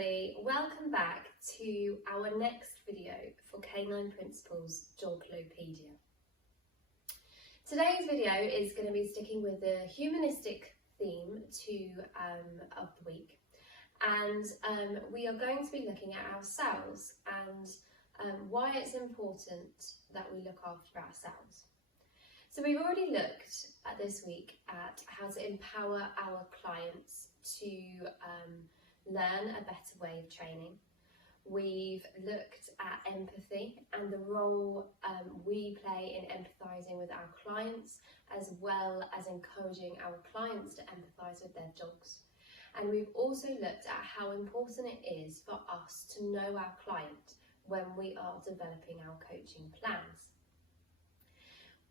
everybody, welcome back to our next video for Canine Principles Doglopedia. Today's video is going to be sticking with the humanistic theme of the week, and we are going to be looking at ourselves and why it's important that we look after ourselves. So we've already looked at this week at how to empower our clients to learn a better way of training. We've looked at empathy and the role we play in empathising with our clients, as well as encouraging our clients to empathise with their dogs. And we've also looked at how important it is for us to know our client when we are developing our coaching plans.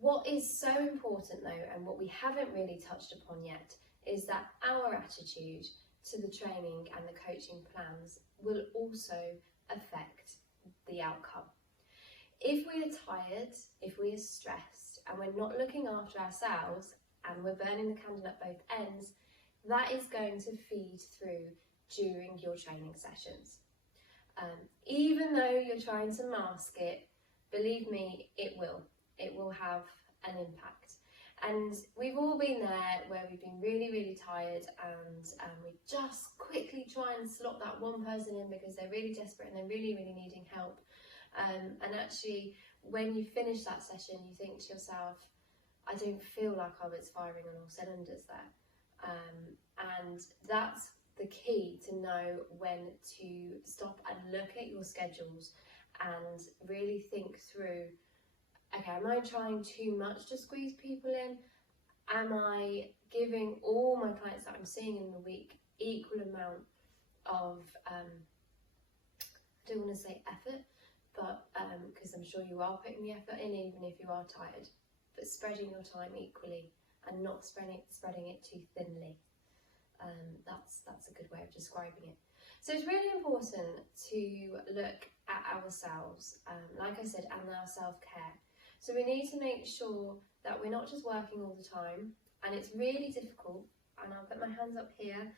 What is so important though, and what we haven't really touched upon yet, is that our attitude to the training and the coaching plans will also affect the outcome. If we are tired, if we are stressed, and we're not looking after ourselves, and we're burning the candle at both ends, that is going to feed through during your training sessions. Even though you're trying to mask it, believe me, it will have an impact. And we've all been there where we've been really tired, and we just quickly try and slot that one person in because they're really desperate and they're really needing help. And actually, when you finish that session, you think to yourself, I don't feel like I was firing on all cylinders there. And that's the key, to know when to stop and look at your schedules and really think through, okay, am I trying too much to squeeze people in? Am I giving all my clients that I'm seeing in the week equal amount of, I don't want to say effort, but because I'm sure you are putting the effort in even if you are tired, but spreading your time equally and not spreading it too thinly. That's a good way of describing it. So it's really important to look at ourselves, like I said, and our self-care. So we need to make sure that we're not just working all the time, and it's really difficult, and I'll put my hands up here,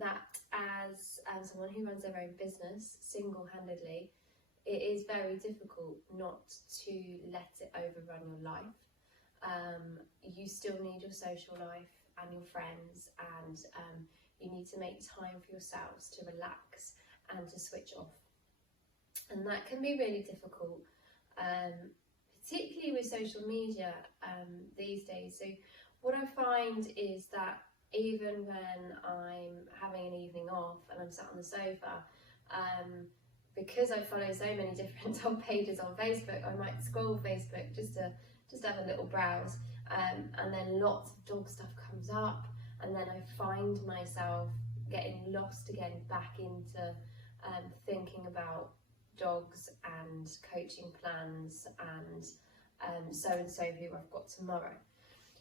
that as someone who runs their own business single-handedly, it is very difficult not to let it overrun your life. You still need your social life and your friends, and you need to make time for yourselves to relax and to switch off. And that can be really difficult, particularly with social media these days. So what I find is that even when I'm having an evening off and I'm sat on the sofa, because I follow so many different dog pages on Facebook, I might scroll Facebook just to have a little browse, and then lots of dog stuff comes up, and then I find myself getting lost again back into thinking about dogs and coaching plans and so who I've got tomorrow.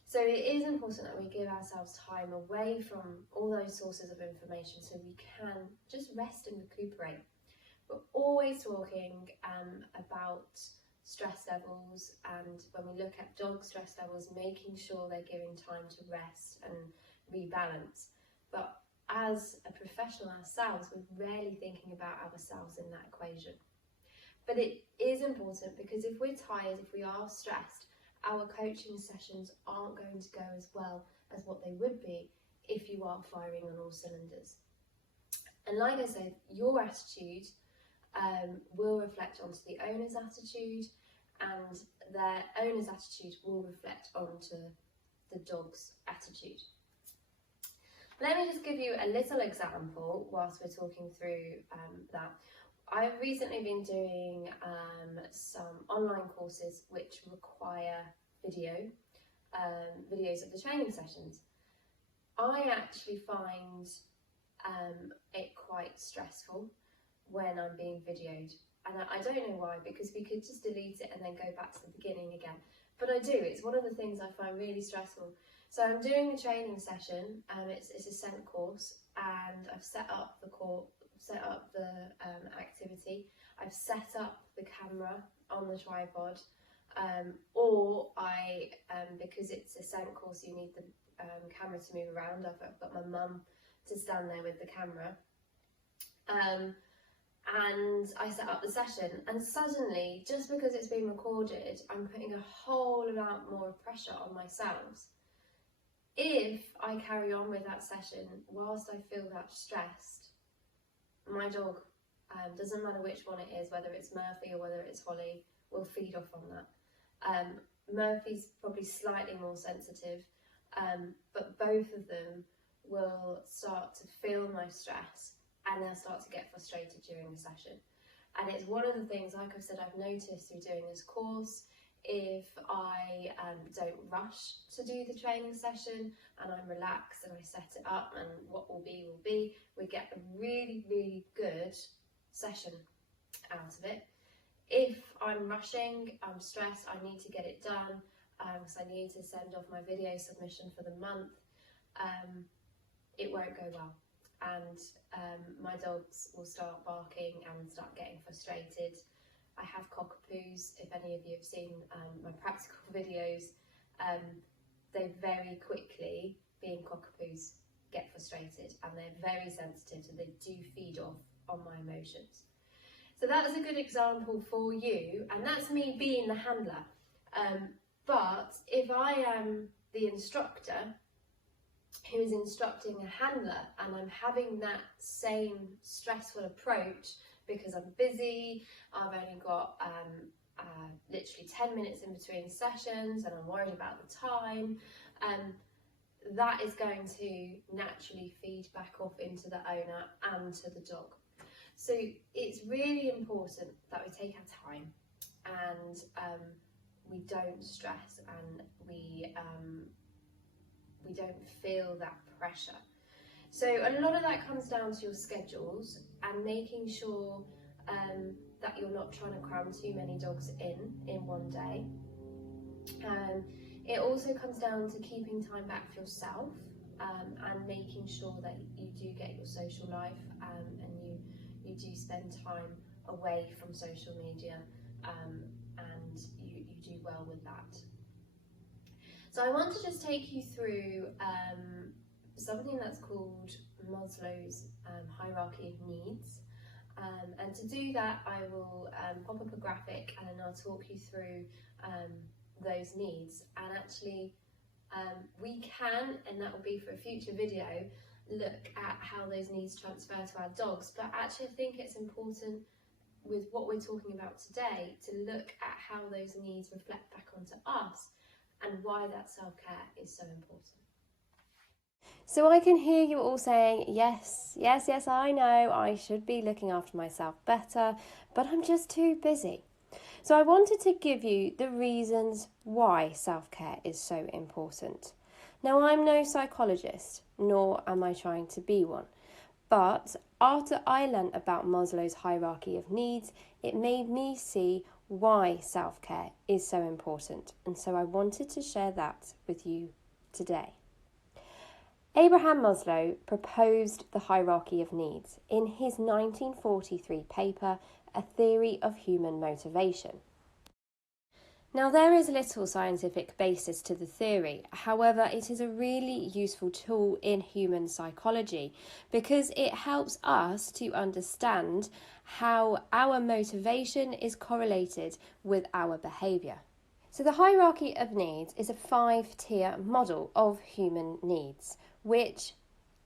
So it is important that we give ourselves time away from all those sources of information so we can just rest and recuperate. We're always talking about stress levels, and when we look at dog stress levels, making sure they're giving time to rest and rebalance. But as a professional ourselves, we're rarely thinking about ourselves in that equation. But it is important, because if we're tired, if we are stressed, our coaching sessions aren't going to go as well as what they would be if you are firing on all cylinders. And like I said, your attitude will reflect onto the owner's attitude, and their owner's attitude will reflect onto the dog's attitude. Let me just give you a little example whilst we're talking through that. I've recently been doing some online courses which require videos of the training sessions. I actually find it quite stressful when I'm being videoed, and I don't know why, because we could just delete it and then go back to the beginning again, but I do. It's one of the things I find really stressful. So I'm doing a training session, it's a scent course, and I've set up the activity, I've set up the camera on the tripod, or because it's a scent course, you need the camera to move around. I've got my mum to stand there with the camera, And I set up the session, and suddenly, just because it's been recorded, I'm putting a whole lot more pressure on myself. If I carry on with that session whilst I feel that stressed, my dog, doesn't matter which one it is, whether it's Murphy or whether it's Holly, will feed off on that. Murphy's probably slightly more sensitive, but both of them will start to feel my stress, and they'll start to get frustrated during the session. And it's one of the things, like I've said, I've noticed through doing this course. If I don't rush to do the training session, and I'm relaxed and I set it up, and what will be, we get a really, really good session out of it. If I'm rushing, I'm stressed, I need to get it done, because I need to send off my video submission for the month, it won't go well. And my dogs will start barking and start getting frustrated. I have cockapoos. If any of you have seen my practical videos, they very quickly, being cockapoos, get frustrated, and they're very sensitive, so they do feed off on my emotions. So that is a good example for you, and that's me being the handler. But if I am the instructor who is instructing a handler, and I'm having that same stressful approach because I'm busy, I've only got literally 10 minutes in between sessions, and I'm worried about the time, that is going to naturally feed back off into the owner and to the dog. So it's really important that we take our time, and we don't stress, and we don't feel that pressure. So a lot of that comes down to your schedules and making sure that you're not trying to cram too many dogs in one day. It also comes down to keeping time back for yourself, and making sure that you do get your social life, and you do spend time away from social media, and you do well with that. So I want to just take you through something that's called Maslow's hierarchy of needs. And to do that, I will pop up a graphic, and then I'll talk you through those needs. And actually, we can, and that will be for a future video, look at how those needs transfer to our dogs. But actually, I think it's important with what we're talking about today to look at how those needs reflect back onto us, and why that self-care is so important. So I can hear you all saying, yes, I know I should be looking after myself better, but I'm just too busy. So I wanted to give you the reasons why self-care is so important. Now, I'm no psychologist, nor am I trying to be one, but after I learnt about Maslow's hierarchy of needs, it made me see why self-care is so important, and so I wanted to share that with you today. Abraham Maslow proposed the hierarchy of needs in his 1943 paper, A Theory of Human Motivation. Now, there is little scientific basis to the theory. However, it is a really useful tool in human psychology because it helps us to understand how our motivation is correlated with our behaviour. So the hierarchy of needs is a 5-tier model of human needs, which,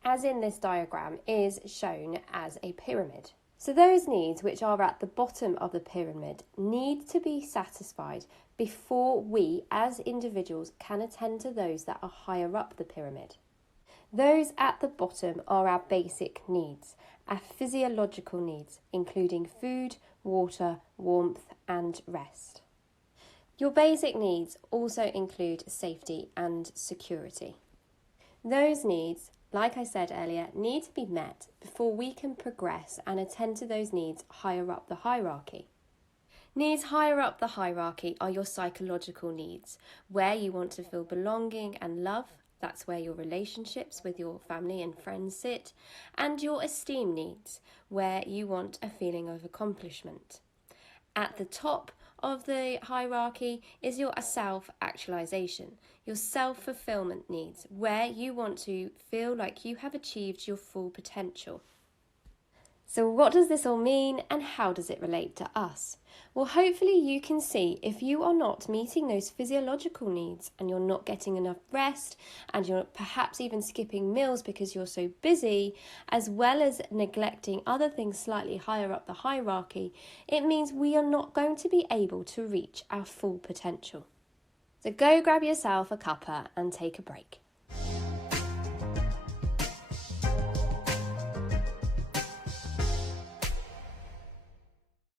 as in this diagram, is shown as a pyramid. So those needs which are at the bottom of the pyramid need to be satisfied before we as individuals can attend to those that are higher up the pyramid. Those at the bottom are our basic needs, our physiological needs, including food, water, warmth and rest. Your basic needs also include safety and security. Those needs, like I said earlier, need to be met before we can progress and attend to those needs higher up the hierarchy. Needs higher up the hierarchy are your psychological needs, where you want to feel belonging and love. That's where your relationships with your family and friends sit, and your esteem needs, where you want a feeling of accomplishment. At the top of the hierarchy is your self-actualization, your self-fulfillment needs, where you want to feel like you have achieved your full potential. So what does this all mean and how does it relate to us? Well, hopefully you can see if you are not meeting those physiological needs and you're not getting enough rest and you're perhaps even skipping meals because you're so busy, as well as neglecting other things slightly higher up the hierarchy, it means we are not going to be able to reach our full potential. So go grab yourself a cuppa and take a break.